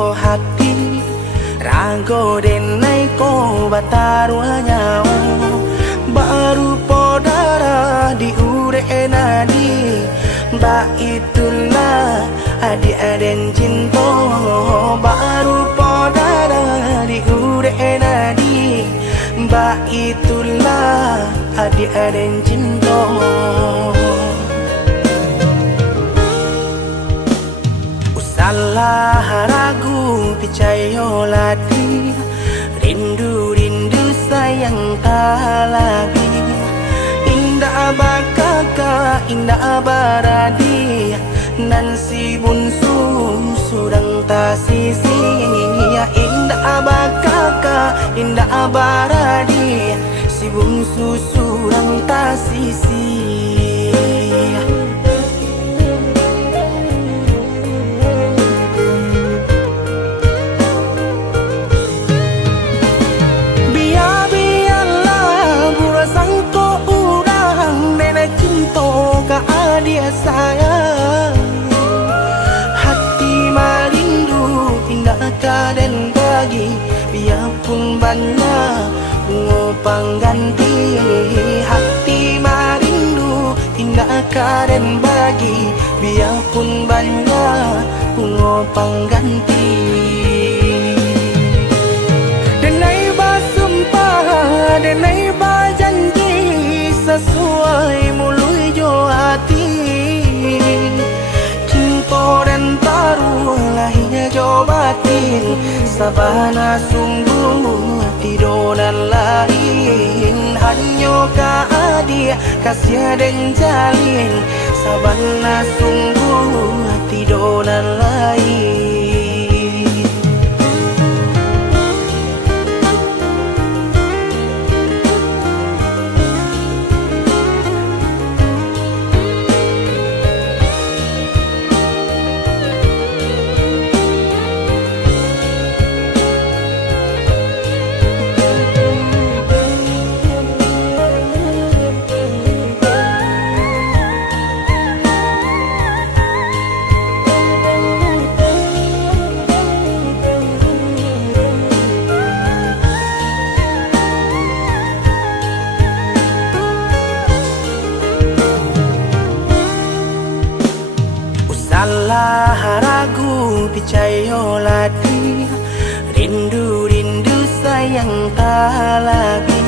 cinta hati rago denai ko bataruanya baru podara di ure nadi ba itulah adik-adik cinta baru podara di ure nadi ba itulah adik-adik cinta. Salah ragu percaya lagi rindu sayang tak lagi indah bakaka indah baradi nan si bunsu surang tak sisi ya indah bakaka indah baradi si bunsu surang tak sisi. Dia sayang hati marindu indah kaden bagi biarpun banyak ngopang ganti hati marindu indah kaden bagi biarpun banyak ngopang ganti. Denai basumpah denai bajanji sesuai mului jo hati cinta dan taruh lahirnya jo batin sabana sungguh tidur dan lain hanya ka dia kasih dan jalin sabana sungguh tidur dan lain. Salah ragu percaya lagi rindu sayang tak lagi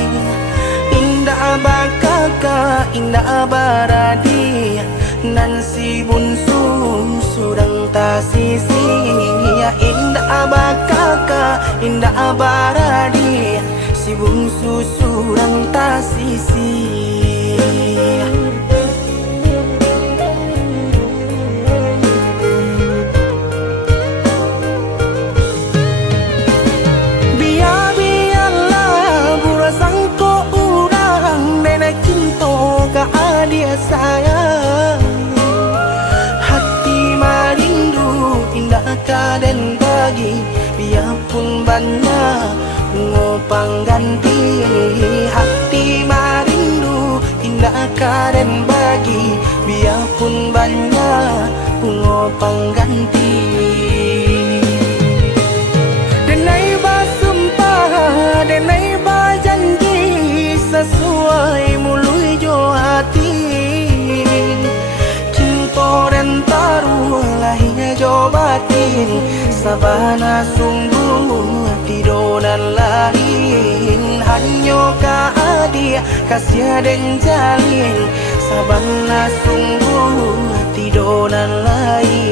indah bakaka indah baradi nan si bunsu surang tak sisi ya indah bakaka indah baradi si bunsu surang tak sisi. Dia sayang hati marindu indah kaden bagi biarpun banyak ngopang ganti hati marindu indah kaden bagi biarpun banyak ngopang ganti. Denai basumpah denai bajanji sesuai mului jo hati cinta dan taruh lahirnya jo batin sabana sungguh tidur dan lain hanya ka dia kasih dan jalin sabana sungguh tidur dan lain.